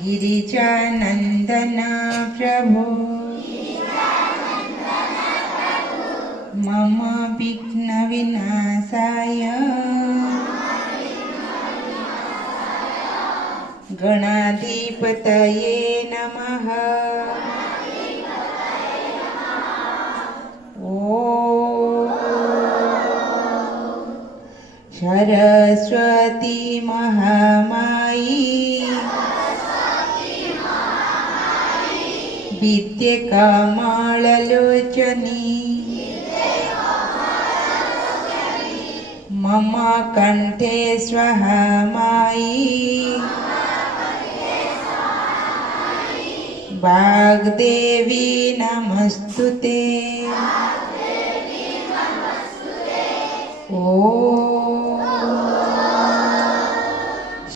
गिरिजानन्दन प्रभो मम विघ्नविनाशाय गणाधिपतये नमः। ॐ सरस्वती महामायी विद्ये कमललोचनी मम कंठे स्वाहा मायी वाग्देवी नमस्तुते। ॐ